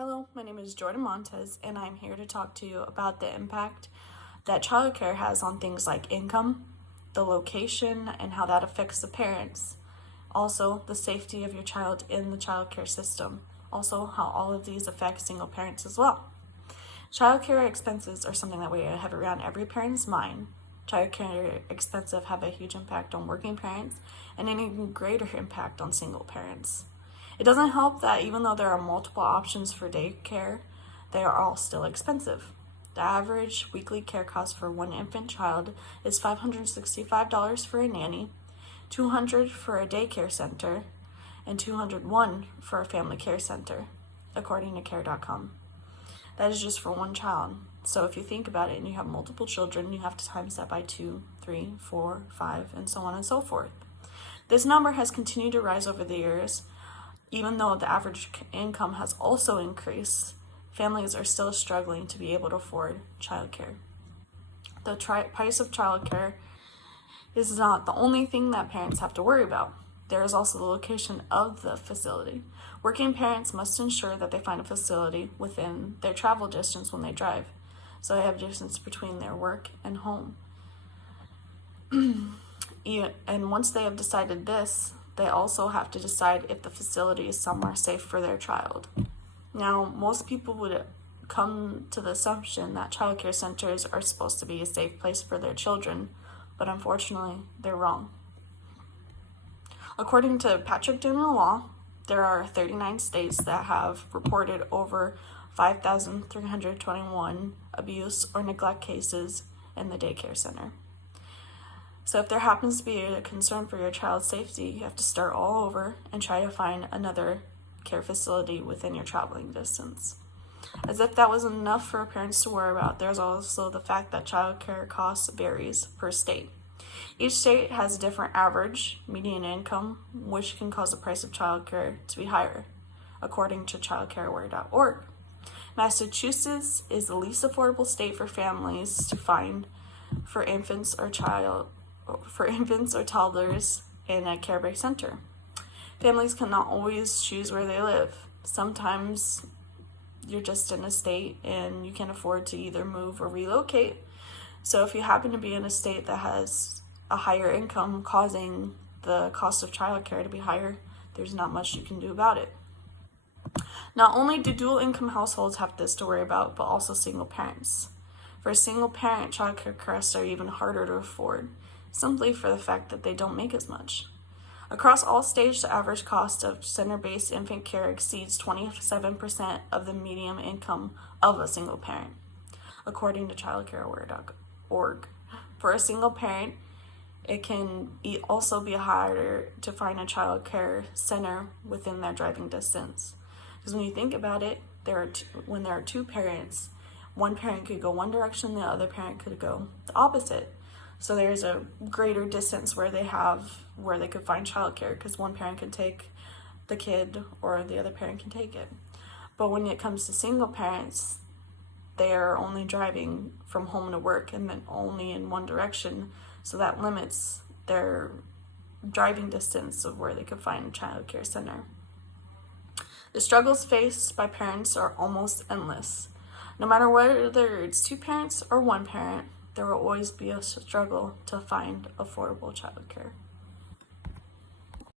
Hello, my name is Jordan Montez, and I'm here to talk to you about the impact that childcare has on things like income, the location, and how that affects the parents. Also, the safety of your child in the childcare system. Also, how all of these affect single parents as well. Childcare expenses are something that we have around every parent's mind. Childcare expenses have a huge impact on working parents and an even greater impact on single parents. It doesn't help that even though there are multiple options for daycare, they are all still expensive. The average weekly care cost for one infant child is $565 for a nanny, $200 for a daycare center, and $201 for a family care center, according to care.com. That is just for one child. So if you think about it and you have multiple children, you have to times that by 2, 3, 4, 5, and so on and so forth. This number has continued to rise over the years. Even though the average income has also increased, families are still struggling to be able to afford childcare. The price of childcare is not the only thing that parents have to worry about. There is also the location of the facility. Working parents must ensure that they find a facility within their travel distance when they drive, so they have distance between their work and home. And once they have decided this, they also have to decide if the facility is somewhere safe for their child. Now, most people would come to the assumption that childcare centers are supposed to be a safe place for their children, but unfortunately, they're wrong. According to Patrick Daniel Law, there are 39 states that have reported over 5,321 abuse or neglect cases in the daycare center. So if there happens to be a concern for your child's safety, you have to start all over and try to find another care facility within your traveling distance. As if that wasn't enough for parents to worry about, there's also the fact that childcare costs varies per state. Each state has a different average median income, which can cause the price of childcare to be higher, according to childcareaware.org. Massachusetts is the least affordable state for families to find for infants or toddlers in a care-based center. Families cannot always choose where they live. Sometimes you're just in a state and you can afford to either move or relocate. So if you happen to be in a state that has a higher income causing the cost of childcare to be higher, there's not much you can do about it. Not only do dual income households have this to worry about, but also single parents. For a single parent, childcare costs are even harder to afford, simply for the fact that they don't make as much. Across all states, the average cost of center-based infant care exceeds 27% of the median income of a single parent, according to childcareaware.org. For a single parent, it can also be harder to find a child care center within their driving distance. Because when you think about it, when there are two parents, one parent could go one direction, the other parent could go the opposite. So there's a greater distance where they could find childcare because one parent can take the kid or the other parent can take it. But when it comes to single parents, they are only driving from home to work and then only in one direction. So that limits their driving distance of where they could find a childcare center. The struggles faced by parents are almost endless. No matter whether it's two parents or one parent, there will always be a struggle to find affordable childcare.